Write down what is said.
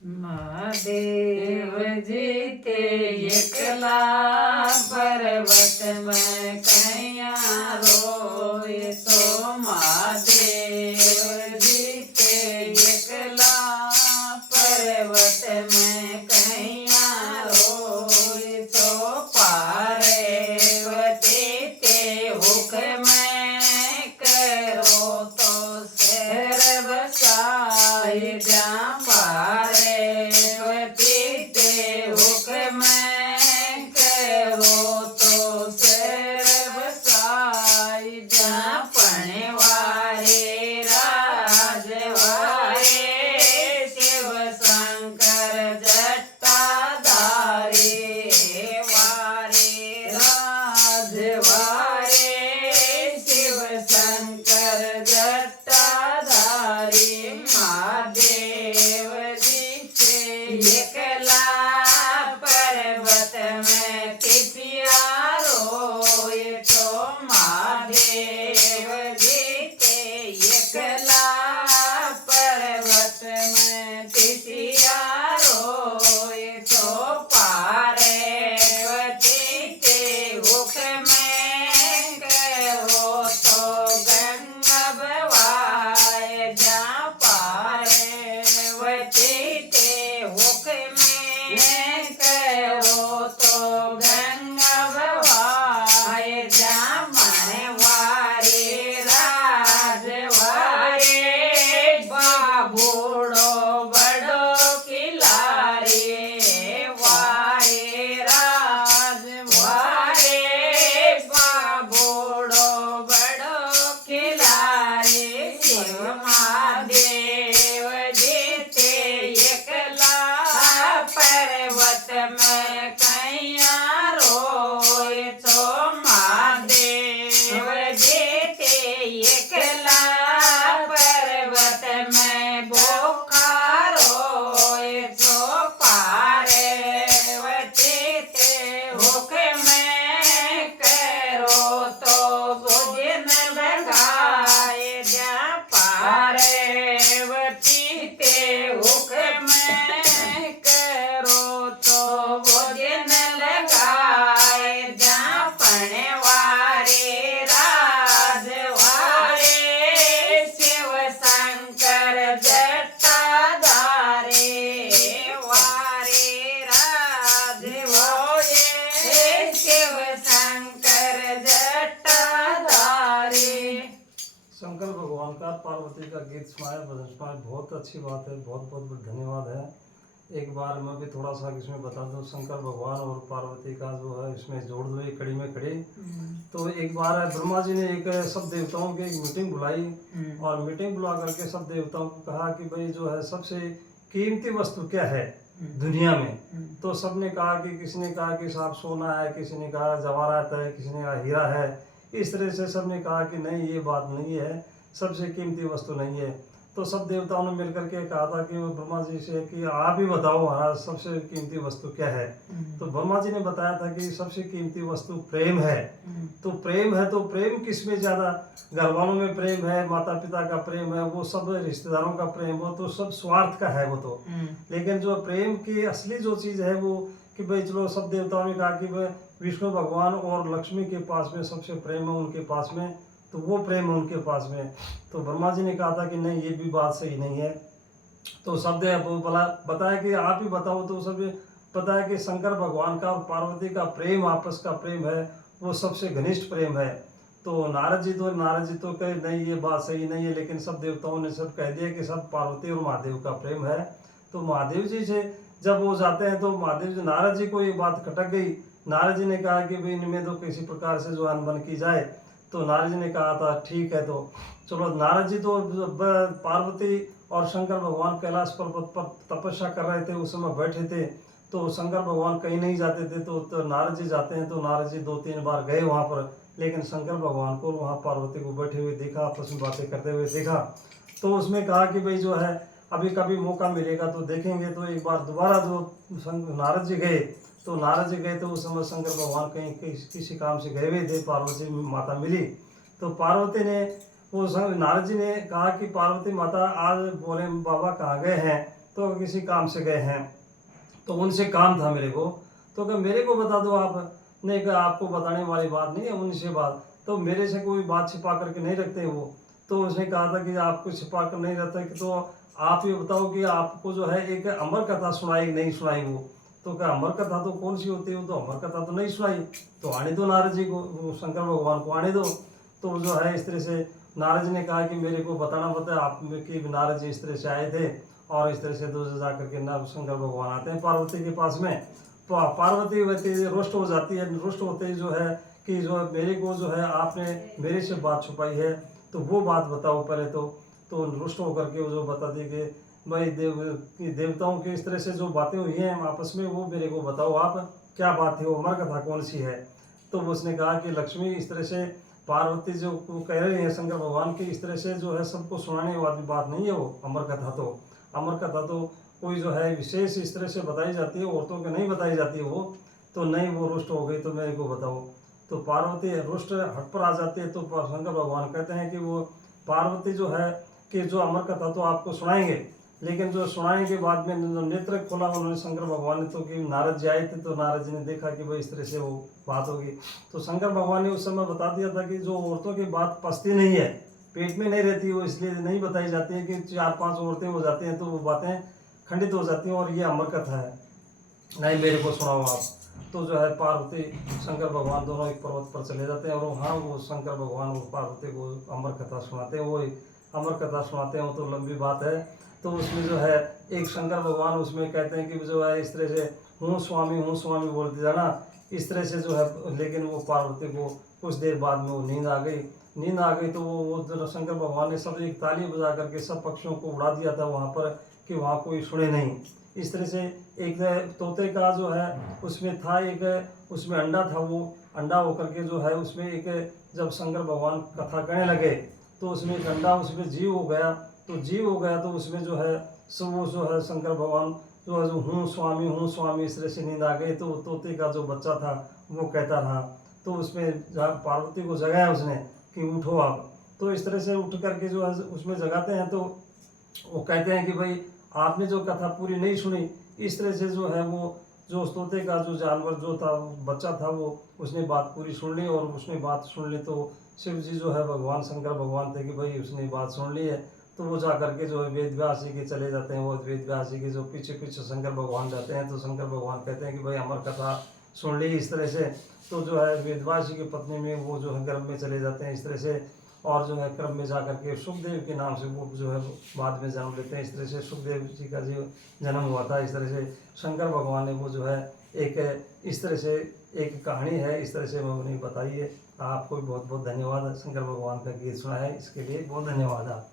महादेव जी ते एकला पर्वत में कैया रोए तो महादेव जी ते एकला पर्वत में कैया रोए तो पार्वती ते हुक्म करो तो शहर बसाए जा पार्वती ते हुक्म करो तो शहर बसाए जा पणवारे राजवारे शिव शंकर जटाधारी वारे राजवारे शिव शंकर जटाधारी महादेव जी के एकला पर्वत में तिथिया रोए तो महादेव जी के एकला पर्वत में तिथिया रोए तो पार्वती के हुक्म करो तो गंगा बवाए जा पार्वती के हुक्म करो तो गंगा बवाए जा मनवारे राजवारे बाबूड़ो बड़ो किलारे वारे राजवारे बाबूड़ो बड़ो खिलारे शिव महादेव जी ते एकला पर्वत में कैया रोए तो महादेव जी ते एकला पर्वत में बोकारोए तो पार्वती ते हुक्म करो तो भोजन लगाए जा पार्वती ते हुक्म करो तो भोजन लगाए जा पणवारे राजवारे शिव शंकर जटाधारे वारे राजवारे शिव शंकर जटाधारे। शंकर भगवान का पार्वती का गीत सुनाया, भजन सुनाया, बहुत अच्छी बात है, बहुत बहुत धन्यवाद है। एक बार मैं भी थोड़ा सा इसमें बता दूं, शंकर भगवान और पार्वती का जो है इसमें जोड़ दो एक कड़ी में खड़ी। तो एक बार ब्रह्मा जी ने एक सब देवताओं की एक मीटिंग बुलाई और मीटिंग बुला करके सब देवताओं को कहा कि भाई जो है सबसे कीमती वस्तु क्या है दुनिया में। तो सबने कहा कि किसी ने कहा कि साहब सोना है, किसी ने कहा जवाहरात है, किसी ने कहा हीरा है। इस तरह से सबने कहा कि नहीं, ये बात नहीं है, सबसे कीमती वस्तु नहीं है। तो सब देवताओं ने मिलकर के कहा था कि वो ब्रह्मा जी से कि आप ही बताओ महाराज सबसे कीमती वस्तु क्या है। तो ब्रह्मा जी ने बताया था कि सबसे कीमती वस्तु प्रेम है। तो प्रेम है, तो प्रेम किस में ज़्यादा, घर वालों में प्रेम है, माता पिता का प्रेम है, वो सब रिश्तेदारों का प्रेम, वो तो सब स्वार्थ का है वो तो। लेकिन जो प्रेम की असली जो चीज़ है वो कि भाई चलो सब देवताओं ने कहा कि भाई विष्णु भगवान और लक्ष्मी के पास में सबसे प्रेम है उनके पास में, तो वो प्रेम है उनके पास में। तो ब्रह्मा जी ने कहा था कि नहीं, ये भी बात सही नहीं है। तो सब बताया कि आप ही बताओ। तो सब बताया कि शंकर भगवान का और पार्वती का प्रेम, आपस का प्रेम है, वो सबसे घनिष्ठ प्रेम है। तो नारद जी तो कहे नहीं, ये बात सही नहीं है। लेकिन सब देवताओं ने सब कह दिया कि सब पार्वती और महादेव का प्रेम है। तो महादेव जी से जब वो जाते हैं तो महादेव जी, नारद जी को ये बात खटक गई। नारद जी ने कहा कि भाई इनमें तो किसी प्रकार से जो अनबन की जाए। तो नारद जी ने कहा था ठीक है। तो चलो, नारद जी तो पार्वती और शंकर भगवान कैलाश पर्वत पर तपस्या कर रहे थे, उस समय बैठे थे। तो शंकर भगवान कहीं नहीं जाते थे, तो नारद जी जाते हैं। तो नारद जी 2-3 बार गए वहाँ पर, लेकिन शंकर भगवान को वहाँ पार्वती को बैठे हुए देखा, आपस में बातें करते हुए देखा। तो उसमें कहा कि भाई जो है अभी कभी मौका मिलेगा तो देखेंगे। तो एक बार दोबारा जो नारद जी गए, तो नारद जी गए तो उस समय शंकर भगवान कहीं किसी काम से गए हुए थे, पार्वती माता मिली। तो पार्वती ने नारद जी ने कहा कि पार्वती माता आज बोले बाबा कहाँ गए हैं। तो किसी काम से गए हैं, तो उनसे काम था मेरे को, तो क्या मेरे को बता दो आप। नहीं कहा आपको बताने वाली बात नहीं है, उनसे बात, तो मेरे से कोई बात छिपा करके नहीं रखते वो। तो उसने कहा था कि आपको छिपा कर नहीं रहता कि, तो आप ये बताओ कि आपको जो है एक अमर कथा सुनाई नहीं सुनाई वो। तो क्या अमर कथा तो कौन सी होती है, वो तो अमर कथा तो नहीं सुनाई, तो आने दो नारद जी को, वो शंकर भगवान को आने दो। तो जो है इस तरह से नारद जी ने कहा कि मेरे को बताना पड़ता है आप कि नारद जी इस तरह से आए थे, और इस तरह से दूसरे जा करके ना शंकर भगवान आते हैं पार्वती के पास में। पार्वती वैसे रुष्ट हो जाती है, रुष्ट होते ही जो है कि जो मेरे को जो है आपने मेरे से बात छुपाई है, तो वो बात बताओ पहले। तो रुष्ट होकर के वो जो बताती कि भाई देवताओं की इस तरह से जो बातें हुई हैं आपस में, वो मेरे को बताओ आप क्या बात है, वो अमर कथा कौन सी है। तो उसने कहा कि लक्ष्मी इस तरह से पार्वती जो कह रही है शंकर भगवान की, इस तरह से जो है सबको सुनाने वाली बात नहीं है वो अमर कथा। तो अमर कथा तो कोई जो है विशेष इस तरह से बताई जाती है, औरतों के नहीं बताई जाती है वो। तो नहीं, वो रुष्ट हो गई, तो मेरे को बताओ। तो पार्वती रुष्ट हट पर आ जाती है, तो शंकर भगवान कहते हैं कि वो पार्वती जो है कि जो अमर कथा तो आपको सुनाएंगे, लेकिन जो सुनाने के बाद में नेत्र खोला उन्होंने शंकर भगवान ने, तो कि नारद जी आए थे, तो नारद जी ने देखा कि भाई इस तरह से वो बात होगी। तो शंकर भगवान ने उस समय बता दिया था कि जो औरतों की बात पचती नहीं है, पेट में नहीं रहती, वो इसलिए नहीं बताई जाती है कि 4-5 औरतें हो जाती हैं तो वो बातें खंडित हो जाती हैं, और ये अमर कथा है, नहीं मेरे को सुनाओ आप। तो जो है पार्वती शंकर भगवान दोनों एक पर्वत पर चले जाते हैं, और वहाँ वो शंकर भगवान वो पार्वती को अमर कथा सुनाते हैं। वो अमर कथा सुनाते हैं, वो तो लंबी बात है। तो उसमें जो है एक शंकर भगवान उसमें कहते हैं कि जो है इस तरह से हूँ स्वामी बोलते जाना, इस तरह से जो है। लेकिन वो पार्वती को कुछ देर बाद में वो नींद आ गई। तो वो शंकर भगवान ने सब एक ताली बजा करके सब पक्षियों को उड़ा दिया था वहाँ पर, कि वहाँ कोई सुने नहीं। इस तरह से एक तोते का जो है उसमें था एक, उसमें अंडा था, वो अंडा होकर के जो है उसमें एक, जब शंकर भगवान कथा कहने लगे तो उसमें एक अंडा उसमें जीव हो गया। तो उसमें जो है सब वो जो है शंकर भगवान जो है जो हूँ स्वामी इस तरह से नींद आ गई। तो तोते का जो बच्चा था वो कहता रहा, तो उसमें जहाँ पार्वती को जगाया उसने कि उठो आप। तो इस तरह से उठ करके जो है उसमें जगाते हैं, तो वो कहते हैं कि भाई आपने जो कथा पूरी नहीं सुनी। इस तरह से जो है वो जो उस तोते का जो जानवर जो था बच्चा था, वो उसने बात पूरी सुन ली, और उसने बात सुन ली तो शिव जी जो है भगवान शंकर भगवान थे कि भाई उसने बात सुन ली है। तो वो जा करके जो है वेद व्यास जी के चले जाते हैं, वो वेद व्यास जी के जो पीछे शंकर भगवान जाते हैं। तो शंकर भगवान कहते हैं कि भाई अमर कथा सुन ली इस तरह से। तो जो है वेद व्यास जी की पत्नी में वो जो है गर्भ में चले जाते हैं इस तरह से, और जो है क्रम में जा करके सुखदेव के नाम से वो जो है बाद में जन्म लेते हैं। इस तरह से सुखदेव जी का जो जन्म हुआ था, इस तरह से शंकर भगवान ने वो जो है एक इस तरह से एक कहानी है, इस तरह से मैं उन्हें बताई है। आपको भी बहुत बहुत धन्यवाद। शंकर भगवान का गीत सुना है, इसके लिए बहुत धन्यवाद आप।